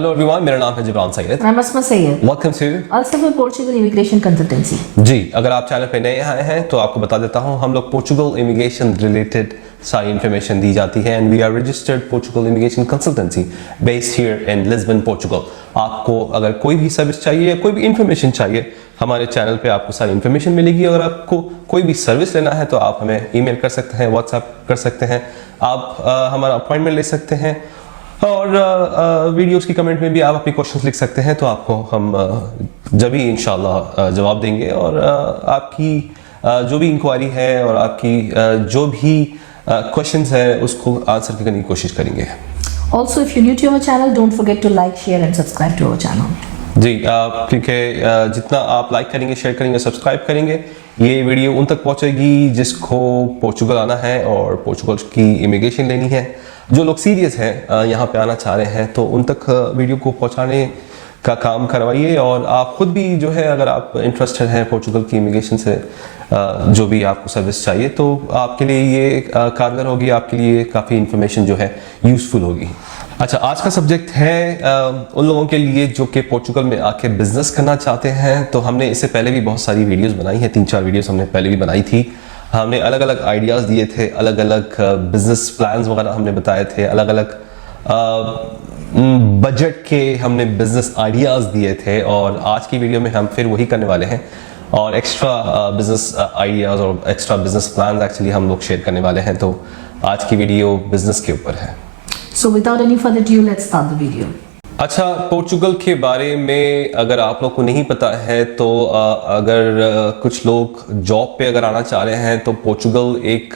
Hello everyone, मेरा नाम है Jibran Sayyed. I'm Asma Sayyed. Welcome to Al-Safa Portugal Immigration Consultancy. जी। अगर आप चैनल पे नए आए हैं तो आपको बता देता हूँ, हम लोग पोर्चुगल इमिग्रेशन रिलेटेड सारी इन्फॉर्मेशन दी जाती है and we are registered Portugal immigration consultancy based here in Lisbon, Portugal. आपको अगर कोई भी सर्विस चाहिए, कोई भी इन्फॉर्मेशन चाहिए, हमारे चैनल पे आपको सारी इन्फॉर्मेशन मिलेगी। अगर आपको कोई भी सर्विस लेना है तो आप हमें ईमेल कर सकते हैं, व्हाट्सएप कर सकते हैं, आप हमारा अपॉइंटमेंट ले सकते हैं और वीडियोस की कमेंट में भी आप अपनी क्वेश्चंस लिख सकते हैं, तो आपको हम जब भी इंशाल्लाह जवाब देंगे और आपकी जो भी इंक्वायरी है और आपकी जो भी क्वेश्चंस है उसको आंसर करने की कोशिश करेंगे। Also, if you're new to our channel, don't forget to like, share and subscribe to our channel. जी, क्योंकि जितना आप लाइक करेंगे, शेयर करेंगे, सब्सक्राइब करेंगे, ये वीडियो उन तक पहुंचेगी जिसको पोर्चुगल आना है और पोर्चुगल की इमिग्रेशन लेनी है। जो लोग सीरियस हैं, यहाँ पे आना चाह रहे हैं, तो उन तक वीडियो को पहुंचाने का काम करवाइए। और आप खुद भी जो है, अगर आप इंटरेस्टेड हैं पोर्चुगल की इमिग्रेशन से जो भी आपको सर्विस चाहिए, तो आपके लिए ये कारगर होगी, आपके लिए काफ़ी इन्फॉर्मेशन जो है यूज़फुल होगी। अच्छा, आज का सब्जेक्ट है उन लोगों के लिए जो कि पोर्चुगल में आके बिजनेस करना चाहते हैं। तो हमने इससे पहले भी बहुत सारी वीडियोस बनाई हैं, 3-4 वीडियोस हमने पहले भी बनाई थी। हमने अलग अलग आइडियाज़ दिए थे, अलग अलग बिजनेस प्लान्स वगैरह हमने बताए थे, अलग अलग बजट के हमने बिजनेस आइडियाज़ दिए थे। और आज की वीडियो में हम फिर वही करने वाले हैं और एक्स्ट्रा बिजनेस आइडियाज़ और एक्स्ट्रा बिजनेस प्लान्स एक्चुअली हम लोग शेयर करने वाले हैं। तो आज की वीडियो बिजनेस के ऊपर है। So without any further ado, let's start the video. अच्छा, पोर्चुगल के बारे में अगर आप लोग को नहीं पता है तो अगर कुछ लोग जॉब पे अगर आना चाह रहे हैं तो पोर्चुगल एक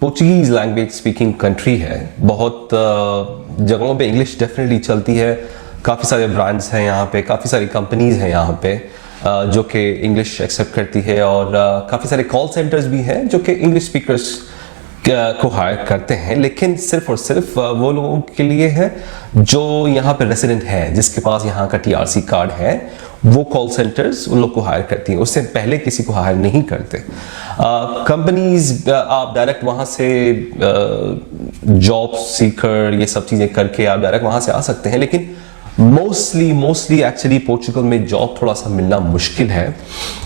पोर्चुगीज लैंग्वेज स्पीकिंग कंट्री है। बहुत जगहों पे इंग्लिश डेफिनेटली चलती है, काफ़ी सारे ब्रांड्स हैं यहाँ पे, काफ़ी सारी कंपनीज हैं यहाँ पे जो कि इंग्लिश एक्सेप्ट करती है और काफ़ी सारे कॉल सेंटर्स भी हैं जो कि इंग्लिश स्पीकर्स को हायर करते हैं। लेकिन सिर्फ और सिर्फ वो लोगों के लिए है जो यहाँ पे रेसिडेंट है, जिसके पास यहाँ का TRC कार्ड है, वो कॉल सेंटर्स उन लोग को हायर करती हैं। उससे पहले किसी को हायर नहीं करते। कंपनीज आप डायरेक्ट वहाँ से जॉब सीकर ये सब चीज़ें करके आप डायरेक्ट वहाँ से आ सकते हैं। लेकिन मोस्टली एक्चुअली पोर्चुगल में जॉब थोड़ा सा मिलना मुश्किल है।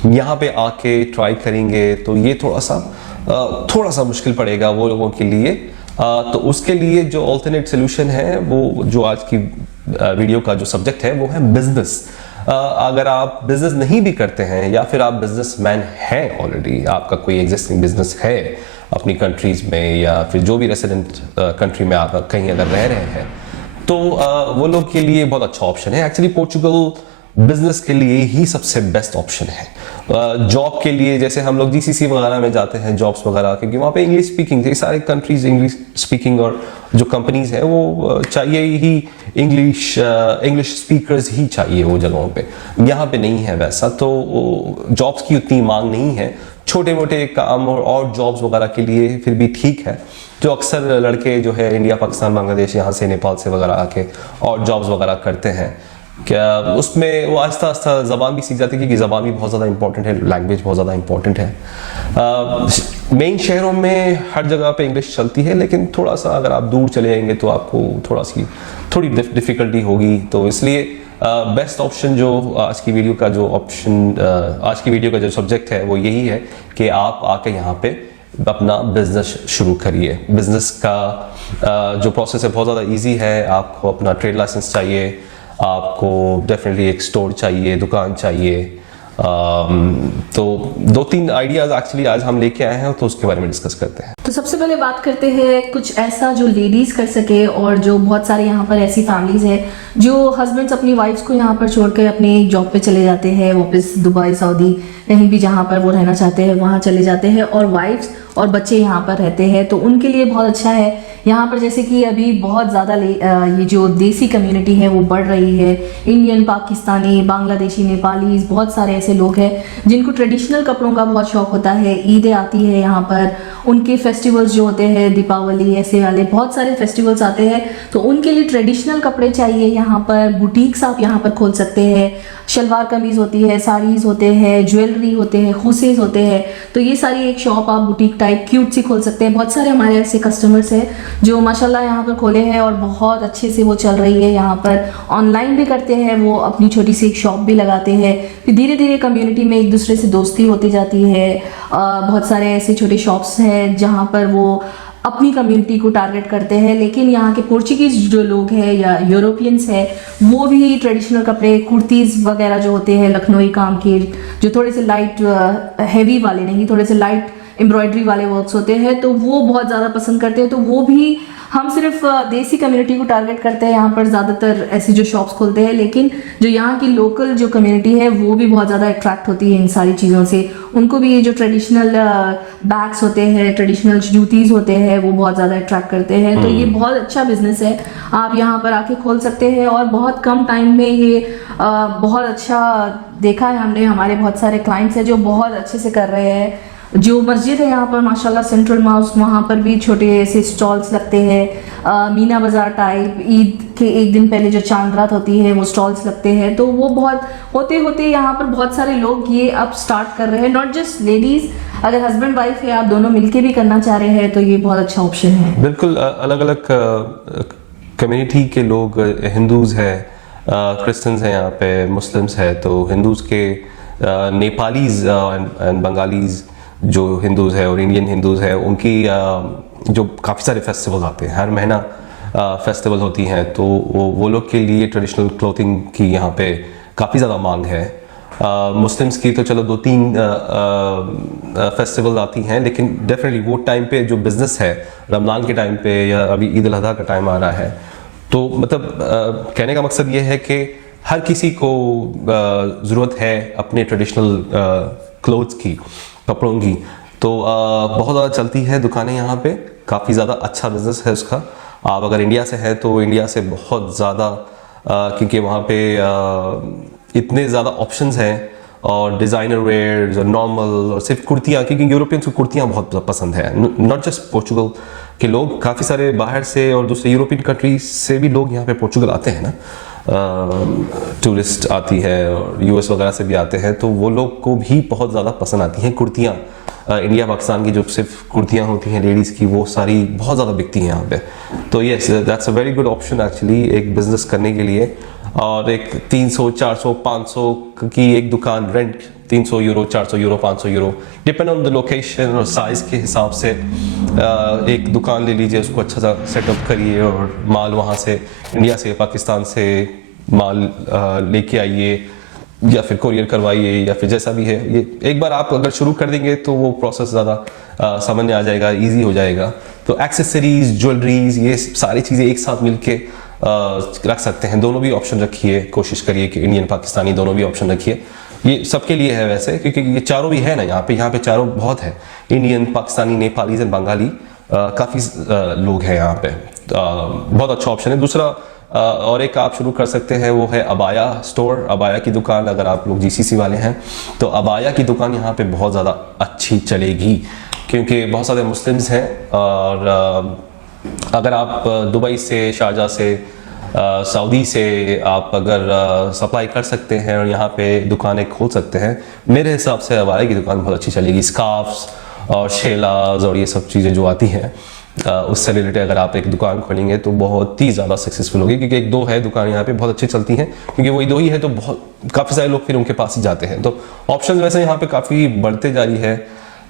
यहाँ पे आके ट्राई करेंगे तो ये थोड़ा सा मुश्किल पड़ेगा वो लोगों के लिए। तो उसके लिए जो अल्टरनेट सोल्यूशन है, वो जो आज की वीडियो का जो सब्जेक्ट है वो है बिजनेस। अगर आप बिजनेस नहीं भी करते हैं या फिर आप बिजनेसमैन हैं, ऑलरेडी आपका कोई एग्जिस्टिंग बिजनेस है अपनी कंट्रीज में या फिर जो भी रेसिडेंट कंट्री में आप कहीं अगर रह रहे हैं, तो वो लोग के लिए बहुत अच्छा ऑप्शन है। एक्चुअली पोर्चुगल बिजनेस के लिए ही सबसे बेस्ट ऑप्शन है। जॉब के लिए जैसे हम लोग GCC वगैरह में जाते हैं जॉब्स वगैरह, क्योंकि वहाँ पे इंग्लिश स्पीकिंग थे, सारे कंट्रीज इंग्लिश स्पीकिंग और जो कंपनीज है वो चाहिए ही इंग्लिश स्पीकर्स ही चाहिए वो जगहों पे। यहाँ पे नहीं है वैसा, तो जॉब्स की उतनी मांग नहीं है। छोटे मोटे काम और जॉब्स वगैरह के लिए फिर भी ठीक है। जो अक्सर लड़के जो है इंडिया, पाकिस्तान, बांग्लादेश, यहाँ से नेपाल से वगैरह आके और जॉब्स वगैरह करते हैं, क्या उसमें वो आहिस्ता आहिस्ता ज़बान भी सीख जाते हैं, क्योंकि ज़बान भी बहुत ज़्यादा इंपॉर्टेंट है, लैंग्वेज बहुत ज़्यादा इंपॉर्टेंट है। मेन शहरों में हर जगह पे इंग्लिश चलती है, लेकिन थोड़ा सा अगर आप दूर चले जाएंगे तो आपको थोड़ी डिफ़िकल्टी होगी। तो इसलिए बेस्ट ऑप्शन जो आज की वीडियो का जो सब्जेक्ट है वो यही है कि आप आके यहाँ पे अपना बिजनेस शुरू करिए। बिजनेस का जो प्रोसेस है बहुत ज़्यादा इजी है। आपको अपना ट्रेड लाइसेंस चाहिए, आपको डेफिनेटली एक स्टोर चाहिए, दुकान चाहिए। तो 2-3 आइडियाज़ एक्चुअली आज हम लेके आए हैं, तो उसके बारे में डिस्कस करते हैं। तो सबसे पहले बात करते हैं कुछ ऐसा जो लेडीज कर सके, और जो बहुत सारे यहाँ पर ऐसी फैमिलीज है जो हस्बैंड्स अपनी वाइफ्स को यहाँ पर छोड़कर अपनी जॉब पे चले जाते हैं, वापस दुबई, सऊदी, कहीं भी जहाँ पर वो रहना चाहते हैं वहाँ चले जाते हैं, और वाइफ्स और बच्चे यहाँ पर रहते हैं। तो उनके लिए बहुत अच्छा है यहाँ पर, जैसे कि अभी बहुत ज़्यादा ये जो देसी कम्युनिटी है वो बढ़ रही है। इंडियन, पाकिस्तानी, बांग्लादेशी, नेपाली, बहुत सारे ऐसे लोग हैं जिनको ट्रेडिशनल कपड़ों का बहुत शौक होता है। ईदें आती है यहाँ पर, उनके फेस्टिवल्स जो होते हैं, दीपावली, ऐसे वाले बहुत सारे फेस्टिवल्स आते हैं, तो उनके लिए ट्रेडिशनल कपड़े चाहिए। यहाँ पर बुटीक्स आप यहाँ पर खोल सकते हैं। शलवार कमीज होती है, साड़ीज होते हैं, ज्वेलरी होते हैं, खुसेज होते हैं। तो ये सारी एक शॉप आप बुटीक टाइप क्यूट सी खोल सकते हैं। बहुत सारे हमारे ऐसे कस्टमर्स हैं जो माशाल्लाह यहाँ पर खोले हैं और बहुत अच्छे से वो चल रही है। यहाँ पर ऑनलाइन भी करते हैं, वो अपनी छोटी सी एक शॉप भी लगाते हैं। फिर धीरे धीरे कम्युनिटी में एक दूसरे से दोस्ती होती जाती है। बहुत सारे ऐसे छोटे शॉप्स हैं जहाँ पर वो अपनी कम्युनिटी को टारगेट करते हैं। लेकिन यहाँ के पोर्चुगीज जो लोग हैं या यूरोपियंस हैं, वो भी ट्रेडिशनल कपड़े, कुर्तीज़ वगैरह जो होते हैं लखनवी काम के, जो थोड़े से लाइट हैवी वाले नहीं, थोड़े से लाइट एम्ब्रॉयडरी वाले वर्क्स होते हैं, तो वो बहुत ज़्यादा पसंद करते हैं। तो वो भी, हम सिर्फ देसी कम्युनिटी को टारगेट करते हैं यहाँ पर ज़्यादातर ऐसी जो शॉप्स खोलते हैं, लेकिन जो यहाँ की लोकल जो कम्युनिटी है वो भी बहुत ज़्यादा अट्रैक्ट होती है इन सारी चीज़ों से। उनको भी ये जो ट्रेडिशनल बैग्स होते हैं, ट्रेडिशनल जूतीज़ होते हैं, वो बहुत ज़्यादा अट्रैक्ट करते हैं। तो ये बहुत अच्छा बिजनेस है, आप यहाँ पर आके खोल सकते हैं और बहुत कम टाइम में ये बहुत अच्छा देखा है हमने। हमारे बहुत सारे क्लाइंट्स हैं जो बहुत अच्छे से कर रहे हैं। जो मस्जिद है यहाँ पर माशाल्लाह सेंट्रल मॉस्क, वहाँ पर भी छोटे ऐसे स्टॉल्स लगते हैं। मीना बाज़ार टाइप, ईद के एक दिन पहले जो चांद रात होती है वो स्टॉल्स लगते हैं। तो वो बहुत होते होते यहाँ पर बहुत सारे लोग ये अब स्टार्ट कर रहे हैं। नॉट जस्ट लेडीज़, अगर हस्बैंड वाइफ है, आप दोनों मिलके भी करना चाह रहे हैं तो ये बहुत अच्छा ऑप्शन है। बिल्कुल, अलग अलग कम्युनिटी के लोग, हिंदूज है, क्रिश्चियंस हैं, यहाँ पे मुस्लिम्स है। तो हिंदूज के नेपालीज एंड बंगालीज जो हिंदूज है और इंडियन हिंदूज है, उनकी जो काफ़ी सारे फेस्टिवल आते हैं, हर महीना फेस्टिवल होती हैं। तो वो लोग के लिए ट्रेडिशनल क्लोथिंग की यहाँ पे काफ़ी ज़्यादा मांग है। मुस्लिम्स की तो चलो 2-3 फेस्टिवल आती हैं, लेकिन डेफिनेटली वो टाइम पे जो बिज़नेस है, रमज़ान के टाइम पे या अभी ईद अल अज़हा का टाइम आ रहा है, तो मतलब कहने का मकसद ये है कि हर किसी को ज़रूरत है अपने ट्रेडिशनल क्लोथ्स की, कपड़ों की। तो बहुत ज़्यादा चलती है दुकानें यहाँ पे, काफ़ी ज़्यादा अच्छा बिजनेस है उसका। आप अगर इंडिया से हैं तो इंडिया से बहुत ज़्यादा, क्योंकि वहाँ पे इतने ज़्यादा ऑप्शंस हैं, और डिज़ाइनर वेयर्स और नॉर्मल, और सिर्फ कुर्तियाँ, क्योंकि यूरोपियंस को कुर्तियाँ बहुत पसंद है। नॉट जस्ट पोर्चुगल के लोग, काफ़ी सारे बाहर से और दूसरे यूरोपियन कंट्रीज से भी लोग यहाँ पे पोर्चुगल आते हैं ना, टूरिस्ट आती है, और यूएस वगैरह से भी आते हैं। तो वो लोग को भी बहुत ज़्यादा पसंद आती हैं कुर्तियाँ। इंडिया पाकिस्तान की जो सिर्फ कुर्तियाँ होती हैं लेडीज़ की, वो सारी बहुत ज़्यादा बिकती हैं यहाँ पे। तो yes, that's a very good option actually एक बिज़नेस करने के लिए। और एक 300, 400, 500 की एक दुकान rent, 300 euro, 400 euro, 500 euro, depend on the location और साइज़ के हिसाब से एक दुकान ले लीजिए, उसको अच्छा सा सेटअप करिए और माल वहाँ से, इंडिया से, पाकिस्तान से माल लेके आइए, या फिर कोरियर करवाइए, या फिर जैसा भी है। ये एक बार आप अगर शुरू कर देंगे तो वो प्रोसेस ज़्यादा समझ में आ जाएगा, ईजी हो जाएगा। तो एक्सेसरीज, ज्वेलरीज, ये सारी चीज़ें एक साथ मिलके रख सकते हैं। दोनों भी ऑप्शन रखिए, कोशिश करिए कि इंडियन पाकिस्तानी दोनों भी ऑप्शन रखिए। ये सबके लिए है वैसे, क्योंकि ये चारों भी है ना यहाँ पे चारों बहुत है, Indian, Pakistani, Nepalese and Bengali, काफ़ी लोग हैं यहाँ पे। बहुत अच्छा ऑप्शन है। दूसरा और एक आप शुरू कर सकते हैं, वो है अबाया स्टोर, अबाया की दुकान। अगर आप लोग जीसीसी वाले हैं तो अबाया की दुकान यहाँ पे बहुत ज़्यादा अच्छी चलेगी, क्योंकि बहुत सारे मुस्लिम्स हैं। और अगर आप दुबई से, शारजा से, सऊदी से आप अगर सप्लाई कर सकते हैं और यहाँ पे दुकानें खोल सकते हैं, मेरे हिसाब से अबाया की दुकान बहुत अच्छी चलेगी। स्कार्फ्स और शेलाज और ये सब चीज़ें जो आती हैं, उससे रिलेटेड अगर आप एक दुकान खोलेंगे तो बहुत ही ज़्यादा सक्सेसफुल होगी, क्योंकि एक दो है दुकान यहाँ पे बहुत अच्छी चलती हैं, क्योंकि वही दो ही है, तो बहुत काफ़ी सारे लोग फिर उनके पास ही जाते हैं। तो ऑप्शन वैसे यहाँ पे काफ़ी बढ़ते जा रही है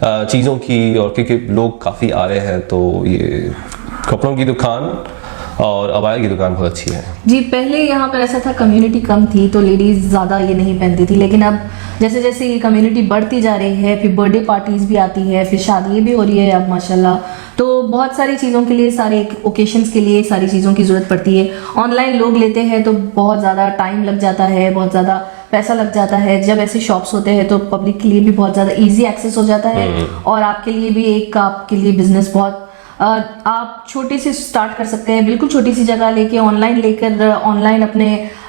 चीज़ों की, और क्योंकि लोग काफ़ी आ रहे हैं, तो ये कपड़ों की दुकान और अबाया की दुकान बहुत अच्छी है जी। पहले यहाँ पर ऐसा था, कम्युनिटी कम थी तो लेडीज़ ज़्यादा ये नहीं पहनती थी, लेकिन अब जैसे जैसे ये कम्युनिटी बढ़ती जा रही है, फिर बर्थडे पार्टीज़ भी आती है, फिर शादी भी हो रही है अब माशाल्लाह, तो बहुत सारी चीज़ों के लिए, सारे ओकेशंस के लिए सारी चीज़ों की ज़रूरत पड़ती है। ऑनलाइन लोग लेते हैं तो बहुत ज़्यादा टाइम लग जाता है, बहुत ज़्यादा पैसा लग जाता है। जब ऐसे शॉप्स होते हैं तो पब्लिक के लिए भी बहुत ज़्यादा ईजी एक्सेस हो जाता है, और आपके लिए भी एक, आपके लिए बिजनेस बहुत, आप छोटे से स्टार्ट कर सकते हैं, बिल्कुल छोटी सी जगह लेके, ऑनलाइन अपने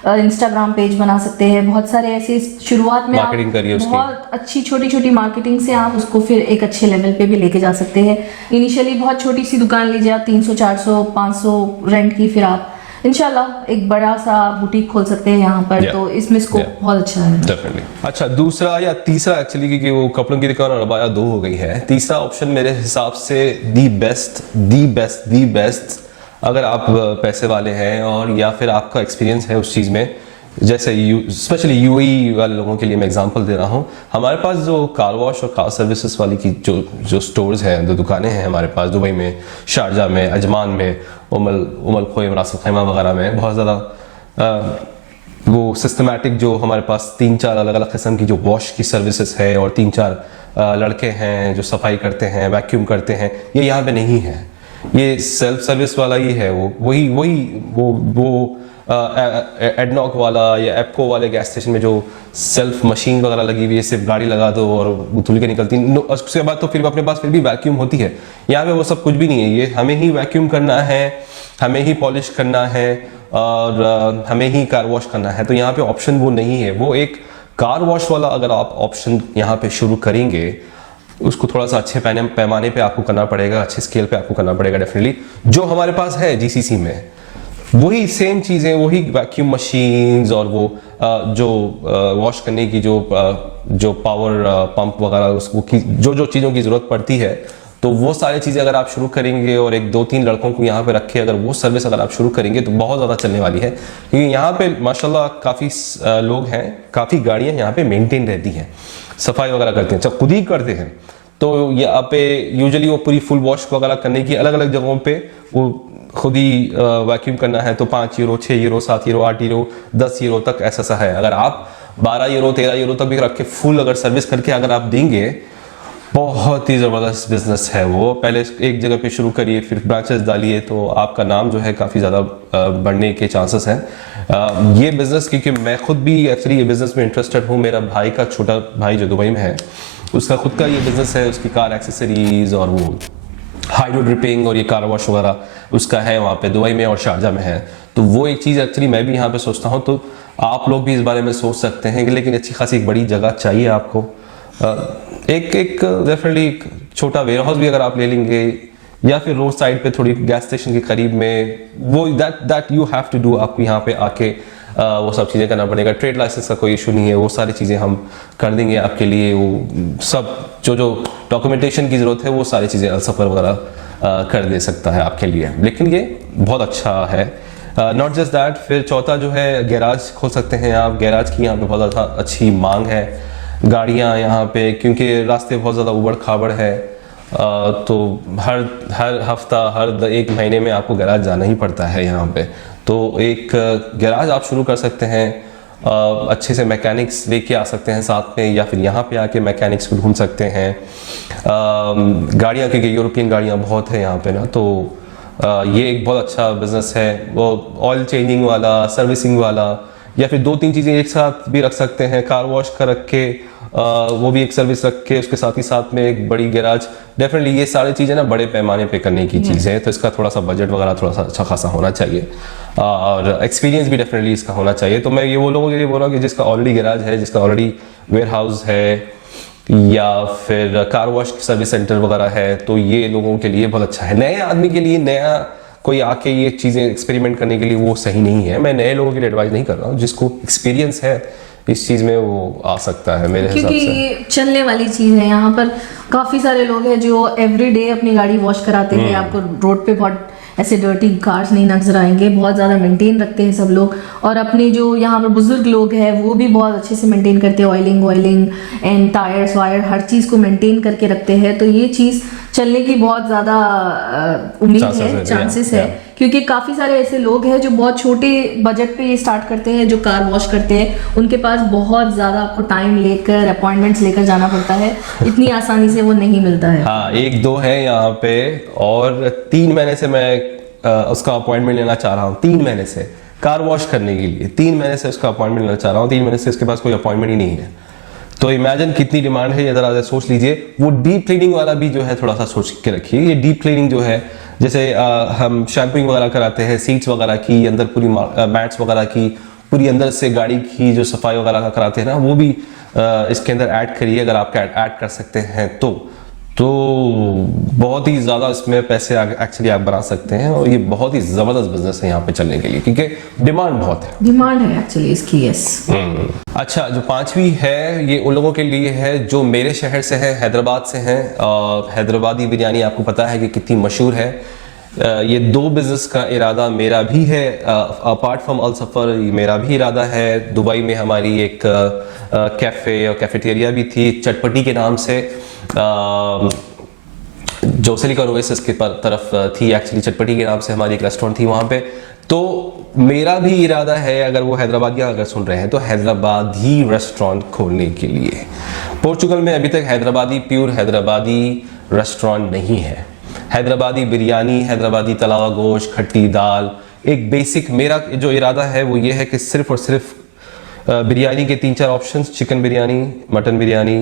इंस्टाग्राम पेज बना सकते हैं। बहुत सारे ऐसे शुरुआत में मार्केटिंग करिए उसकी, बहुत अच्छी छोटी छोटी मार्केटिंग से आप उसको फिर एक अच्छे लेवल पे भी लेके जा सकते हैं। इनिशियली बहुत छोटी सी दुकान लीजिए आप, 300, 400, 500 रेंट की, फिर आप इंशाल्लाह एक बड़ा सा बुटीक खोल सकते हैं यहाँ पर। Yeah. तो इसमें स्कोप Yeah. बहुत अच्छा है। डेफिनेटली। अच्छा, दूसरा या तीसरा एक्चुअली, क्योंकि वो कपड़ों की दुकान और अबाया दो हो गई है, तीसरा ऑप्शन मेरे हिसाब से दी बेस्ट अगर आप पैसे वाले हैं और या फिर आपका एक्सपीरियंस है उस चीज़ में, जैसे स्पेशली यूएई वाले लोगों के लिए मैं एग्जांपल दे रहा हूँ। हमारे पास जो कार वॉश और कार सर्विसेज वाली की जो स्टोर्स हैं, जो दुकानें हैं हमारे पास दुबई में, शारजा में, अजमान में, उमल खोयम, रास अल खैमा वगैरह में बहुत ज़्यादा वो सिस्टमैटिक जो हमारे पास 3-4 अलग अलग किस्म की जो वॉश की सर्विसेज है और 3-4 लड़के हैं जो सफाई करते हैं, वैक्यूम करते हैं, ये यहाँ पे नहीं है। ये सेल्फ सर्विस वाला ही है, वो एडनॉक वाला या एप्को वाले गैस स्टेशन में जो सेल्फ मशीन वगैरह लगी हुई है, सिर्फ गाड़ी लगा दो और धुल के निकलती है। उसके बाद तो फिर अपने पास फिर भी वैक्यूम होती है। यहाँ पे वो सब कुछ भी नहीं है। ये हमें ही वैक्यूम करना है, हमें ही पॉलिश करना है और हमें ही कार वॉश करना है। तो यहाँ पे ऑप्शन वो नहीं है। वो एक कार वॉश वाला अगर आप ऑप्शन यहाँ पे शुरू करेंगे, उसको थोड़ा सा अच्छे पैमाने पे आपको करना पड़ेगा, अच्छे स्केल पे आपको करना पड़ेगा डेफिनेटली। जो हमारे पास है जीसीसी में वही सेम चीज़ें, वही वैक्यूम मशीन्स और वो जो वॉश करने की जो पावर पंप वगैरह उसको की जो चीज़ों की ज़रूरत पड़ती है, तो वो सारी चीज़ें अगर आप शुरू करेंगे और 1-2-3 लड़कों को यहाँ पे रखे अगर वो सर्विस अगर आप शुरू करेंगे तो बहुत ज़्यादा चलने वाली है। क्योंकि यहाँ पे माशाल्लाह काफ़ी लोग हैं, काफ़ी गाड़ियाँ यहाँ पे मेंटेन रहती हैं, सफाई वगैरह करते हैं, जब खुद ही करते हैं। तो यहाँ पे यूजुअली वो पूरी फुल वॉश वगैरह करने की अलग अलग जगहों पे वो खुद ही वैक्यूम करना है तो 5 euro, 6 euro, 7 euro, 8 euro, 10 euro तक ऐसा है। अगर आप 12 यूरो, 13 यूरो तक भी रख के फुल अगर सर्विस करके अगर आप देंगे, बहुत ही ज़बरदस्त बिजनेस है वो। पहले एक जगह पे शुरू करिए, फिर ब्रांचेस डालिए, तो आपका नाम जो है काफ़ी ज़्यादा बढ़ने के चांसेस हैं। ये बिज़नेस, क्योंकि मैं खुद भी एक्चुअली ये बिज़नेस में इंटरेस्टेड हूँ। मेरा भाई का छोटा भाई जो दुबई में है, उसका खुद का ये बिज़नेस है, उसकी कार एक्सेसरीज और वो हाइड्रो ड्रिपिंग और ये कार वॉश वगैरह उसका है वहाँ पे दुबई में और शारजा में है। तो वो एक चीज़ एक्चुअली मैं भी यहाँ पे सोचता हूँ, तो आप लोग भी इस बारे में सोच सकते हैं कि लेकिन अच्छी खासी एक बड़ी जगह चाहिए आपको। एक डेफिनेटली एक छोटा वेयर हाउस भी अगर आप ले लेंगे या फिर रोड साइड पे थोड़ी गैस स्टेशन के करीब में, वो that you have to do. आपको यहाँ पे आके वो सब चीज़ें करना पड़ेगा। ट्रेड लाइसेंस का कोई इशू नहीं है, वो सारी चीज़ें हम कर देंगे आपके लिए। वो सब जो डॉक्यूमेंटेशन की ज़रूरत है वो सारी चीज़ें अलसफर वगैरह कर दे सकता है आपके लिए। लेकिन ये बहुत अच्छा है। नॉट जस्ट दैट, फिर चौथा जो है गैराज खोल सकते हैं आप। गैराज की यहाँ पे बहुत ज़्यादा अच्छी मांग है। गाड़ियाँ यहाँ पे, क्योंकि रास्ते बहुत ज़्यादा उबड़ खाबड़ है, तो हर हफ्ता, हर 1 महीने में आपको गैराज जाना ही पड़ता है यहाँ पे। तो एक गैराज आप शुरू कर सकते हैं, अच्छे से मैकेनिक्स लेके आ सकते हैं साथ में, या फिर यहाँ पे आके मैकेनिक्स को ढूंढ सकते हैं। गाड़ियाँ, क्योंकि यूरोपियन गाड़ियाँ बहुत है यहाँ पे ना, तो ये एक बहुत अच्छा बिजनेस है। वो ऑयल चेंजिंग वाला, सर्विसिंग वाला, या फिर 2-3 चीज़ें एक साथ भी रख सकते हैं। कार वॉश का रख के वो भी एक सर्विस रख के उसके साथ ही साथ में एक बड़ी गैराज। डेफिनेटली ये सारी चीज़ें ना बड़े पैमाने पे करने की चीज़ है, तो इसका थोड़ा सा बजट वगैरह थोड़ा सा अच्छा खासा होना चाहिए और एक्सपीरियंस भी डेफिनेटली इसका होना चाहिए। तो मैं ये वो लोगों के लिए बोल रहा हूँ कि जिसका ऑलरेडी गैराज है, जिसका ऑलरेडी वेयर हाउस है या फिर कार वॉश सर्विस सेंटर वगैरह है, तो ये लोगों के लिए बहुत अच्छा है। नए आदमी के लिए, नया कोई आके ये चीज़ें एक्सपेरिमेंट करने के लिए वो सही नहीं है। मैं नए लोगों के लिए एडवाइस नहीं कर रहा हूँ, जिसको एक्सपीरियंस है इस चीज़ में वो आ सकता है मेरे हिसाब से। क्योंकि ये चलने वाली चीज़ है। यहाँ पर काफ़ी सारे लोग हैं जो एवरीडे अपनी गाड़ी वॉश कराते हैं। आपको रोड पे बहुत ऐसे डर्टी कार्स नहीं नजर आएंगे, बहुत ज़्यादा मेंटेन रखते हैं सब लोग। और अपने जो यहाँ पर बुजुर्ग लोग हैं वो भी बहुत अच्छे से मेंटेन करते हैं, ऑयलिंग एंड टायर्स वायर हर चीज़ को मेंटेन करके रखते हैं। तो ये चीज़ चलने की बहुत ज़्यादा उम्मीद है, चांसेस है। क्योंकि काफ़ी सारे ऐसे लोग हैं जो बहुत छोटे बजट पे ये स्टार्ट करते हैं, जो कार वॉश करते हैं। उनके पास बहुत ज़्यादा आपको टाइम लेकर, अपॉइंटमेंट्स लेकर जाना पड़ता है, इतनी आसानी से वो नहीं मिलता है। हाँ, 1-2 है यहाँ पे, और 3 महीने से मैं उसका अपॉइंटमेंट लेना चाह रहा हूँ। 3 महीने से कार वॉश करने के लिए 3 महीने से उसका अपॉइंटमेंट लेना चाह रहा हूँ। 3 महीने से उसके पास कोई अपॉइंटमेंट ही नहीं है। तो इमेजिन कितनी डिमांड है, ये ज़रा सोच लीजिए। वो डीप क्लीनिंग वाला भी जो है थोड़ा सा सोच के रखिए। ये डीप क्लीनिंग जो है, जैसे हम शैम्पूइंग वगैरह कराते हैं, सीट्स वगैरह की, अंदर पूरी मैट्स वगैरह की, पूरी अंदर से गाड़ी की जो सफाई वगैरह का कराते हैं ना, वो भी इसके अंदर ऐड करिए अगर आप ऐड कर सकते हैं तो तो बहुत ही ज़्यादा इसमें पैसे एक्चुअली आप बना सकते हैं और ये बहुत ही ज़बरदस्त बिजनेस है यहाँ पे चलने के लिए, क्योंकि डिमांड बहुत है। डिमांड है एक्चुअली इसकी, यस। अच्छा, जो पांचवी है ये उन लोगों के लिए है जो मेरे शहर से हैं, हैदराबाद से हैं। हैदराबादी बिरयानी आपको पता है कि कितनी मशहूर है। ये 2 बिजनेस का इरादा मेरा भी है, अपार्ट फ्रॉम अल सफ़र मेरा भी इरादा है। दुबई में हमारी एक कैफ़े और कैफेटेरिया भी थी चटपटी के नाम से, जो सिलिकॉन ओएसिस की तरफ थी एक्चुअली। चटपटी के नाम से हमारी एक रेस्टोरेंट थी वहाँ पे। तो मेरा भी इरादा है, अगर वो हैदराबादियाँ अगर सुन रहे हैं, तो हैदराबादी रेस्टोरेंट खोलने के लिए। पोर्चुगल में अभी तक हैदराबादी प्योर हैदराबादी रेस्टोरेंट नहीं है। हैदराबादी बिरयानी, हैदराबादी तलावा गोश्त, खट्टी दाल, एक बेसिक मेरा जो इरादा है वो ये है कि सिर्फ और सिर्फ बिरयानी के 3-4 options, chicken biryani, mutton biryani,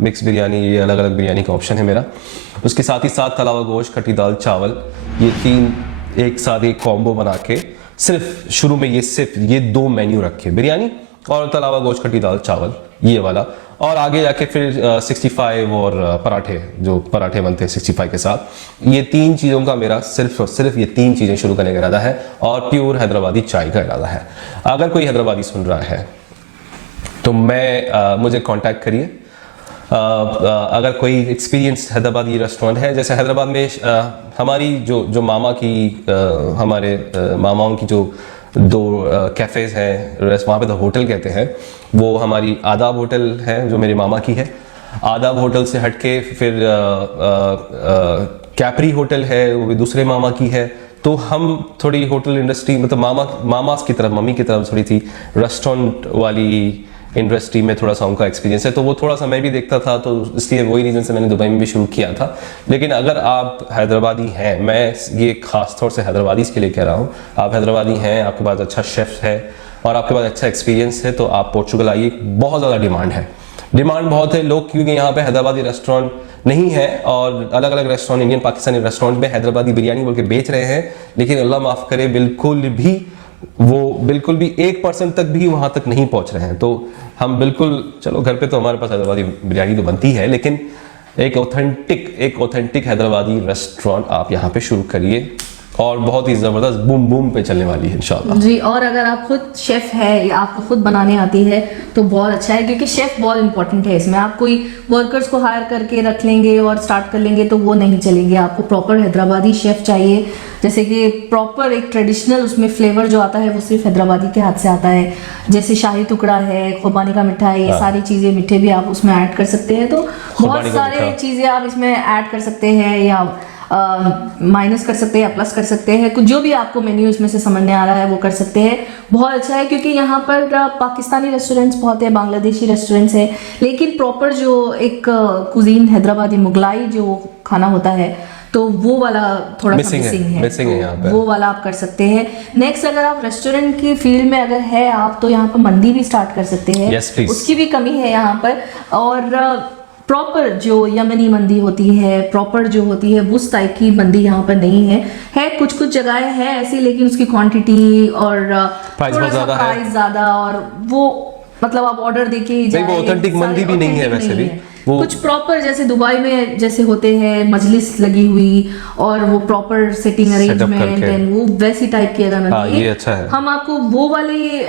mix biryani, ये अलग अलग बिरयानी का ऑप्शन है मेरा। उसके साथ ही साथ तलावा गोश्त, खट्टी दाल, चावल, ये 3 एक साथ एक कॉम्बो बना के सिर्फ शुरू में सिर्फ ये 2 मेन्यू रखे, बिरयानी और तलावा गोश्त, खट्टी दाल, चावल, ये वाला। और आगे जाके फिर 65 और पराठे, जो पराठे बनते हैं 65 के साथ। ये 3 चीज़ों का मेरा सिर्फ और सिर्फ ये 3 चीज़ें शुरू करने का इरादा है और प्योर हैदराबादी चाय का इरादा है। अगर कोई हैदराबादी सुन रहा है तो मुझे कांटेक्ट करिए। अगर कोई एक्सपीरियंस हैदराबादी रेस्टोरेंट है, जैसे हैदराबाद में हमारी जो मामा की हमारे मामाओं की जो 2 कैफ़ेज़ हैं, वहाँ पे तो होटल कहते हैं, वो हमारी आदाब होटल है जो मेरे मामा की है। आदाब होटल से हटके फिर कैपरी होटल है, वो भी दूसरे मामा की है। तो हम थोड़ी होटल इंडस्ट्री, मतलब मामास की तरफ, मम्मी की तरफ थोड़ी थी रेस्टोरेंट वाली इंडस्ट्री में थोड़ा सा उनका एक्सपीरियंस है। तो वो थोड़ा सा मैं भी देखता था, तो इसलिए वही रीज़न से मैंने दुबई में भी शुरू किया था। लेकिन अगर आप हैदराबादी हैं, मैं ये खास तौर से हैदराबादी के लिए कह रहा हूँ, आप हैदराबादी हैं, आपके पास अच्छा शेफ़ है और आपके पास अच्छा एक्सपीरियंस है, तो आप पोर्चुगल आइए। बहुत ज़्यादा डिमांड है, डिमांड बहुत है। लोग क्योंकि यहाँ पे हैदराबादी रेस्टोरेंट नहीं है और अलग अलग रेस्टोरेंट, इंडियन पाकिस्तानी रेस्टोरेंट में हैदराबादी बिरयानी बोल के बेच रहे हैं, लेकिन अल्लाह माफ़ करे बिल्कुल भी 1% तक भी वहाँ तक नहीं पहुँच रहे हैं। तो हम बिल्कुल, चलो घर पे तो हमारे पास हैदराबादी बिरयानी तो बनती है, लेकिन एक ऑथेंटिक हैदराबादी रेस्टोरेंट आप यहाँ पे शुरू करिए और बहुत ही ज़बरदस्त बूम बूम पे चलने वाली है इंशाल्लाह जी। और अगर आप खुद शेफ़ है या आपको खुद बनाने आती है तो बहुत अच्छा है, क्योंकि शेफ़ बहुत इंपॉर्टेंट है इसमें। आप कोई वर्कर्स को हायर करके रख लेंगे और स्टार्ट कर लेंगे तो वो नहीं चलेंगे। आपको प्रॉपर हैदराबादी शेफ़ चाहिए, जैसे कि प्रॉपर एक ट्रेडिशनल उसमें फ्लेवर जो आता है वो सिर्फ हैदराबादी के हाथ से आता है। जैसे शाही टुकड़ा है, खुबानी का मिठा है, ये सारी चीज़ें, मीठे भी आप उसमें ऐड कर सकते हैं। तो बहुत सारे चीज़ें आप इसमें ऐड कर सकते हैं या माइनस कर सकते हैं या प्लस कर सकते हैं। कुछ जो भी आपको मेन्यू इसमें से समझ में आ रहा है वो कर सकते हैं। बहुत अच्छा है, क्योंकि यहाँ पर पाकिस्तानी रेस्टोरेंट्स बहुत है, बांग्लादेशी रेस्टोरेंट्स है, लेकिन प्रॉपर जो एक कुजीन हैदराबादी मुगलाई जो खाना होता है तो वो वाला थोड़ा सा मिसिंग है यहाँ पे। वो वाला आप कर सकते हैं। नेक्स्ट, अगर आप रेस्टोरेंट की फील्ड में अगर है आप, तो यहाँ पर मंदी भी स्टार्ट कर सकते हैं। उसकी भी कमी है यहाँ पर। और प्रॉपर जो यमनी मंदी होती है, प्रॉपर जो होती है उस टाइप की मंदी यहाँ पर नहीं है। कुछ जगहें है ऐसी, लेकिन उसकी क्वांटिटी और प्राइस ज़्यादा और वो मतलब आप ऑर्डर देके ही जाए, ऑथेंटिक मंदी भी नहीं है वैसे भी। वो कुछ प्रॉपर जैसे दुबई में जैसे होते हैं मजलिस लगी हुई और वो प्रॉपर सेटिंग अरेंजमेंट एंड वो वैसी टाइप की अगर मंदी है। ये अच्छा है। हम आपको वो वाले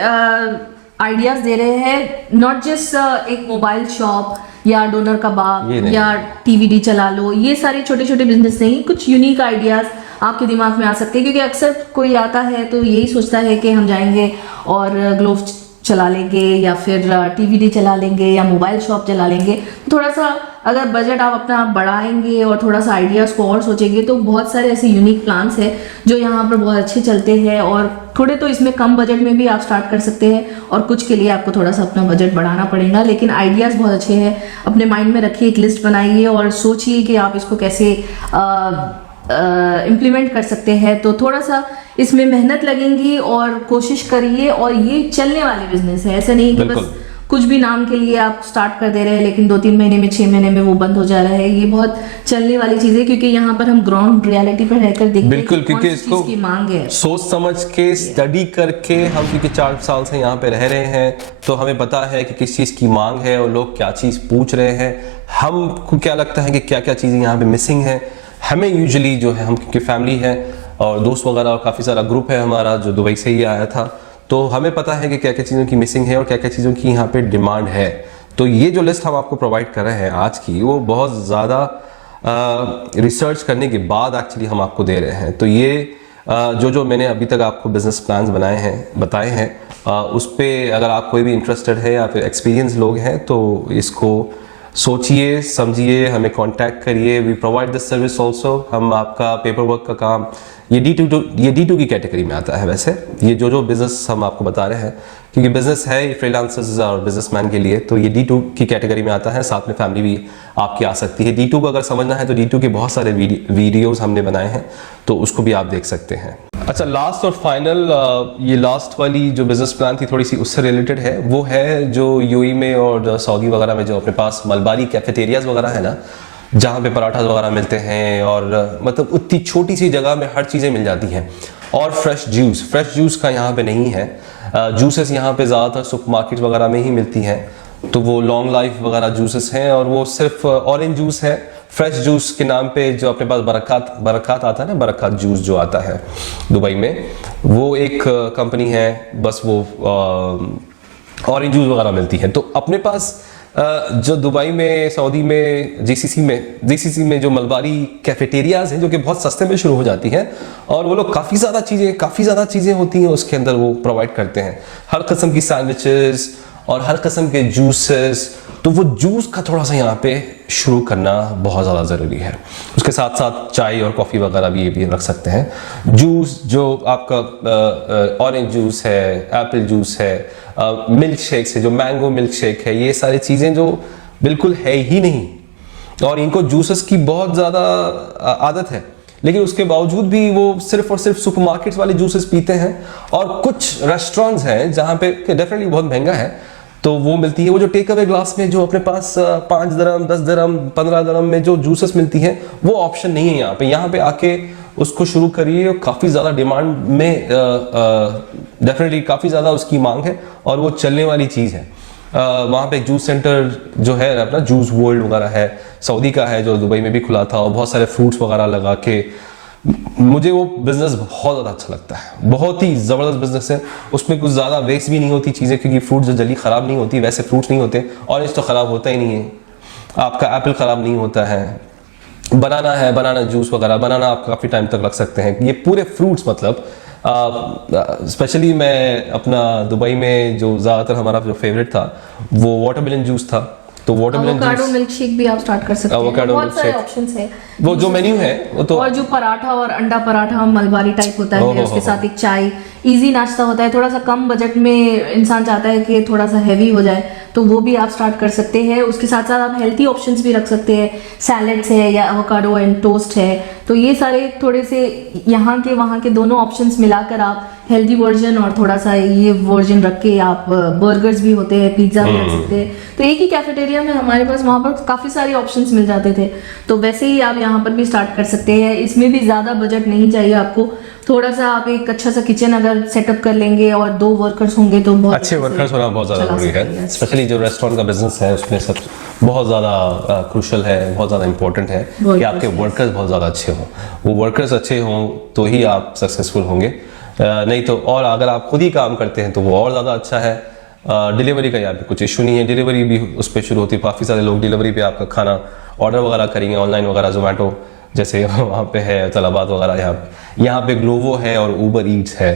आइडियाज दे रहे हैं, नॉट जस्ट एक मोबाइल शॉप या डोनर कबाब या टीवीडी चला लो, ये सारे छोटे छोटे बिजनेस नहीं, कुछ यूनिक आइडियाज आपके दिमाग में आ सकते हैं। क्योंकि अक्सर कोई आता है तो यही सोचता है कि हम जाएंगे और ग्लोव चला लेंगे या फिर टीवीडी चला लेंगे या मोबाइल शॉप चला लेंगे। थोड़ा सा अगर बजट आप अपना बढ़ाएंगे और थोड़ा सा आइडियाज़ को और सोचेंगे तो बहुत सारे ऐसे यूनिक प्लान्स हैं जो यहाँ पर बहुत अच्छे चलते हैं। और थोड़े तो इसमें कम बजट में भी आप स्टार्ट कर सकते हैं और कुछ के लिए आपको थोड़ा सा अपना बजट बढ़ाना पड़ेगा। लेकिन आइडियाज़ बहुत अच्छे हैं, अपने माइंड में रखिए, एक लिस्ट बनाइए और सोचिए कि आप इसको कैसे इम्प्लीमेंट कर सकते हैं। तो थोड़ा सा इसमें मेहनत लगेंगी और कोशिश करिए। और ये चलने वाले बिजनेस है, ऐसा नहीं कि बस कुछ भी नाम के लिए आप स्टार्ट कर दे रहे हैं, लेकिन 2-3 महीने में 6 महीने में वो बंद हो जा रहा है। ये बहुत चलने वाली चीज है, क्योंकि यहाँ पर हम ग्राउंड रियलिटी पर रहकर देखते हैं बिल्कुल, कि क्योंकि कौन सी इसको चीज़ की मांग है। सोच समझ के स्टडी करके हम, क्योंकि 4 साल से यहाँ पे रह रहे हैं, तो हमें पता है कि किस चीज़ की मांग है और लोग क्या चीज़ पूछ रहे हैं, हमको क्या लगता है कि क्या क्या चीज़ें यहाँ पे मिसिंग है। हमें यूजुअली जो है, हम क्योंकि फैमिली है और दोस्त वगैरह और काफ़ी सारा ग्रुप है हमारा जो दुबई से ही आया था, तो हमें पता है कि क्या क्या चीज़ों की मिसिंग है और क्या क्या चीज़ों की यहाँ पे डिमांड है। तो ये जो लिस्ट हम आपको प्रोवाइड कर रहे हैं आज की, वो बहुत ज़्यादा रिसर्च करने के बाद एक्चुअली हम आपको दे रहे हैं। तो ये जो मैंने अभी तक आपको बिजनेस प्लान्स बताए हैं, उस पर अगर आप कोई भी इंटरेस्टेड है या फिर एक्सपीरियंस लोग हैं, तो इसको सोचिए, समझिए, हमें कांटेक्ट करिए। We provide this service also. हम आपका पेपर वर्क का काम, ये D2 की कैटेगरी में आता है। वैसे ये जो बिजनेस हम आपको बता रहे हैं, क्योंकि बिजनेस है ये फ्रीलांसर्स और बिजनेसमैन के लिए, तो ये D2 की कैटेगरी में आता है। साथ में फैमिली भी आपकी आ सकती है। D2 को अगर समझना है तो D2 के बहुत सारे वीडियोस हमने बनाए हैं, तो उसको भी आप देख सकते हैं। अच्छा, लास्ट और फाइनल, ये लास्ट वाली जो बिजनेस प्लान थी थोड़ी सी उससे रिलेटेड है। वो है जो यूएई में और सऊदी वगैरह में जो अपने पास मलबारी कैफेटेरियाज वगैरह है ना, जहाँ पे पराठा वगैरह मिलते हैं और मतलब उतनी छोटी सी जगह में हर चीज़ें मिल जाती हैं। और फ्रेश जूस का यहाँ पे नहीं है। जूसेस यहाँ पे ज़्यादातर सुपरमार्केट वगैरह में ही मिलती हैं, तो वो लॉन्ग लाइफ वगैरह जूसेस हैं, और वो सिर्फ ऑरेंज जूस है। फ्रेश जूस के नाम पे जो अपने पास बरक़ात आता है ना, बरक़ात जूस जो आता है दुबई में, वो एक कंपनी है, बस वो ऑरेंज जूस वगैरह मिलती है। तो अपने पास जो दुबई में, सऊदी में, जीसीसी में जो मलबारी कैफेटेरियाज हैं, जो कि बहुत सस्ते में शुरू हो जाती हैं, और वो लोग काफ़ी ज़्यादा चीज़ें होती हैं उसके अंदर, वो प्रोवाइड करते हैं हर किस्म की सैंडविचेस और हर किस्म के जूसेस। तो वो जूस का थोड़ा सा यहाँ पे शुरू करना बहुत ज़्यादा ज़रूरी है। उसके साथ साथ चाय और कॉफ़ी वगैरह भी ये भी रख सकते हैं। जूस जो आपका ऑरेंज जूस है, एप्पल जूस है, मिल्क शेक्स है, जो मैंगो मिल्क शेक है, ये सारी चीज़ें जो बिल्कुल है ही नहीं, और इनको जूसेस की बहुत ज़्यादा आदत है, लेकिन उसके बावजूद भी वो सिर्फ और सिर्फ सुपरमार्केट्स वाले जूसेस पीते हैं। और कुछ रेस्टोरेंट्स हैं जहाँ पे डेफिनेटली बहुत महंगा है, तो वो मिलती है, वो जो टेक अवे ग्लास में जो अपने पास 5 दिरहम, 10 दिरहम, 15 दिरहम में जो जूसेस मिलती हैं, वो ऑप्शन नहीं है यहाँ पे आके उसको शुरू करिए। काफ़ी ज़्यादा डिमांड में डेफिनेटली काफ़ी ज़्यादा उसकी मांग है, और वो चलने वाली चीज़ है। वहाँ पे एक जूस सेंटर जो है अपना, जूस वर्ल्ड वगैरह है, सऊदी का है, जो दुबई में भी खुला था, और बहुत सारे फ्रूट्स वगैरह लगा के, मुझे वो बिज़नेस बहुत ज़्यादा अच्छा लगता है। बहुत ही ज़बरदस्त बिज़नेस है। उसमें कुछ ज़्यादा वेस्ट भी नहीं होती चीज़ें, क्योंकि फ्रूट जो जल्दी ख़राब नहीं होती, वैसे फ्रूट्स नहीं होते। ऑरेंज तो ख़राब होता ही नहीं है, आपका एप्पल ख़राब नहीं होता है, बनाना जूस वगैरह, बनाना आप काफ़ी टाइम तक रख सकते हैं। ये पूरे फ्रूट्स, मतलब स्पेशली मैं अपना दुबई में जो ज़्यादातर हमारा जो फेवरेट था, वो वाटरमेलन जूस था। तो वाटरमेलन एवोकाडो मिल्क शेक भी आप स्टार्ट कर सकते हैं। बहुत सारे ऑप्शंस हैं। वो जो मेन्यू है वो तो, और जो पराठा और अंडा पराठा मलबारी टाइप होता है, उसके साथ एक चाय, इजी नाश्ता होता है। थोड़ा सा कम बजट में इंसान चाहता है कि थोड़ा सा हैवी हो जाए, तो वो भी आप स्टार्ट कर सकते हैं। उसके साथ साथ आप हेल्थी ऑप्शंस भी रख सकते हैं, सैलेड्स है या एवोकाडो एंड टोस्ट है। तो ये सारे थोड़े से यहाँ के वहाँ के दोनों ऑप्शंस मिलाकर आप हेल्दी वर्जन और थोड़ा सा ये वर्जन रख के आप बर्गर्स भी होते हैं, पिज्ज़ा भी रख सकते हैं। तो एक ही कैफेटेरिया में हमारे पास वहाँ पर काफ़ी सारे ऑप्शंस मिल जाते थे, तो वैसे ही आप यहाँ पर भी स्टार्ट कर सकते हैं। इसमें भी ज़्यादा बजट नहीं चाहिए आपको। थोड़ा सा आप एक अच्छा सा किचन अगर सेटअप कर लेंगे और 2 वर्कर्स होंगे तो बहुत अच्छे वर्कर्स होना बहुत ज़्यादा जरूरी है। स्पेशली जो रेस्टोरेंट का बिजनेस है, उसमें सब बहुत ज़्यादा क्रूशल है, बहुत ज़्यादा इंपॉर्टेंट है कि आपके वर्कर्स बहुत ज़्यादा अच्छे हों। वो वर्कर्स अच्छे हों तो ही आप सक्सेसफुल होंगे, नहीं तो। और अगर आप खुद ही काम करते हैं तो वो और ज़्यादा अच्छा है। डिलीवरी का यहाँ पे कुछ इशू नहीं है, डिलीवरी भी उस पर शुरू होती है। काफ़ी सारे लोग डिलीवरी पे आपका खाना ऑर्डर वगैरह करेंगे ऑनलाइन वगैरह, जोमेटो जैसे वहाँ पे है, तलबात वगैरह। यहाँ पे ग्लोवो है और ऊबर ईट्स है।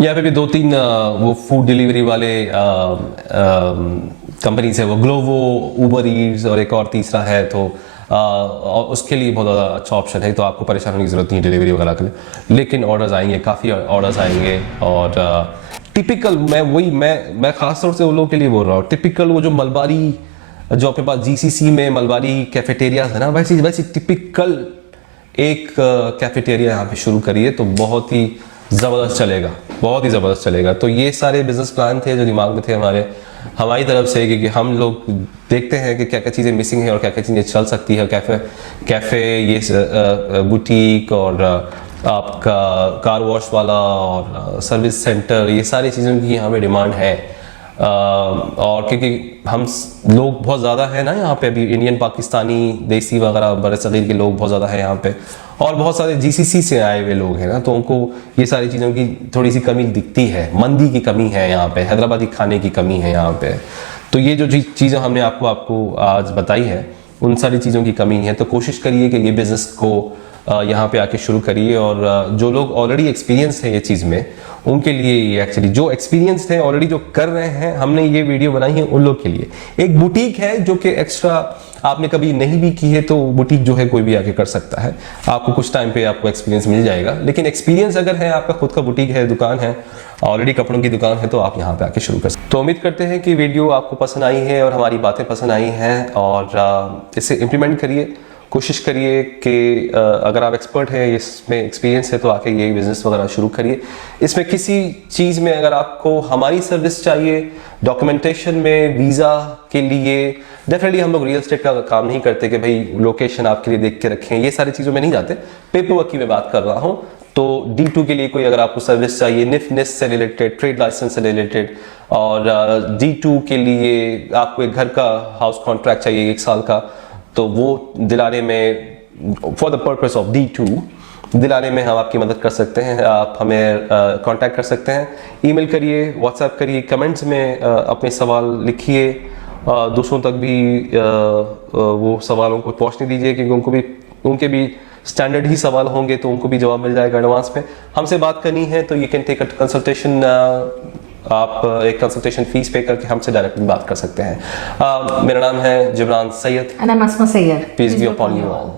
यहाँ पे भी 2-3 वो फूड डिलीवरी वाले कंपनीज है, वो ग्लोवो, ऊबर ईट्स और एक और तीसरा है। तो उसके लिए बहुत ज़्यादा अच्छा ऑप्शन है, तो आपको परेशान होने की ज़रूरत नहीं है डिलीवरी वगैरह के लिए। लेकिन ऑर्डर्स आएंगे, काफ़ी ऑर्डर्स आएंगे। और टिपिकल मैं ख़ास तौर से उन लोगों के लिए बोल रहा हूँ, टिपिकल वो जो मलबारी, जो अपने पास जीसीसी में मलबारी कैफेटेरियाज है ना, वैसी टिपिकल एक कैफेटेरिया यहाँ पे शुरू करिए, तो बहुत ही ज़बरदस्त चलेगा, बहुत ही ज़बरदस्त चलेगा। तो ये सारे बिजनेस प्लान थे जो दिमाग में थे हमारी तरफ से, क्योंकि हम लोग देखते हैं कि क्या क्या चीज़ें मिसिंग है और क्या क्या चीज़ें चल सकती है। कैफ़े ये बुटीक और आपका कार वॉश वाला और सर्विस सेंटर, ये सारी चीज़ों की यहाँ पे डिमांड है। और क्योंकि हम लोग बहुत ज़्यादा है ना यहाँ पे, अभी इंडियन, पाकिस्तानी, देसी वगैरह बड़े सगीर के लोग बहुत ज़्यादा हैं यहाँ पे, और बहुत सारे जीसीसी से आए हुए लोग हैं ना, तो उनको ये सारी चीज़ों की थोड़ी सी कमी दिखती है। मंदी की कमी है यहाँ पे, हैदराबादी खाने की कमी है यहाँ पे। तो ये जो चीज़ें हमने आपको आज बताई है, उन सारी चीज़ों की कमी है। तो कोशिश करिए कि ये बिज़नेस को यहाँ पे आके शुरू करिए। और जो लोग ऑलरेडी एक्सपीरियंस है ये चीज़ में, उनके लिए ये एक्चुअली जो एक्सपीरियंस है ऑलरेडी, जो कर रहे हैं, हमने ये वीडियो बनाई है उन लोग के लिए। एक बुटीक है जो कि एक्स्ट्रा आपने कभी नहीं भी की है, तो बुटीक जो है कोई भी आके कर सकता है। आपको कुछ टाइम पे आपको एक्सपीरियंस मिल जाएगा। लेकिन एक्सपीरियंस अगर है, आपका खुद का बुटीक है, दुकान है, ऑलरेडी कपड़ों की दुकान है, तो आप यहाँ पे आके शुरू कर सकते हैं। तो उम्मीद करते हैं कि वीडियो आपको पसंद आई है और हमारी बातें पसंद आई हैं, और इसे इम्प्लीमेंट करिए। कोशिश करिए कि अगर आप एक्सपर्ट हैं, इसमें एक्सपीरियंस है, तो आके ये बिज़नेस वगैरह शुरू करिए। इसमें किसी चीज़ में अगर आपको हमारी सर्विस चाहिए, डॉक्यूमेंटेशन में, वीज़ा के लिए, डेफिनेटली हम लोग रियल एस्टेट का काम नहीं करते कि भाई लोकेशन आपके लिए देख के रखें, ये सारी चीज़ों में नहीं जाते। पेपर वर्क की मैं बात कर रहा हूँ। तो D2 के लिए कोई अगर आपको सर्विस चाहिए, निफ्ट से रिलेटेड, ट्रेड लाइसेंस से रिलेटेड, और D2 के लिए आपको एक घर का हाउस कॉन्ट्रैक्ट चाहिए 1 साल का, तो वो दिलाने में, for the purpose of D2 दिलाने में हम आपकी मदद कर सकते हैं। आप हमें कांटेक्ट कर सकते हैं, ईमेल करिए, व्हाट्सएप करिए, कमेंट्स में अपने सवाल लिखिए। दूसरों तक भी वो सवालों को पहुंचने दीजिए, क्योंकि उनके भी स्टैंडर्ड ही सवाल होंगे, तो उनको भी जवाब मिल जाएगा एडवांस में। हमसे बात करनी है तो you can take a consultation, आप एक कंसल्टेशन फीस पे करके हमसे डायरेक्टली बात कर सकते हैं। मेरा नाम है Jibran Sayyed. And I'm Asma Sayyar. Peace be upon you all.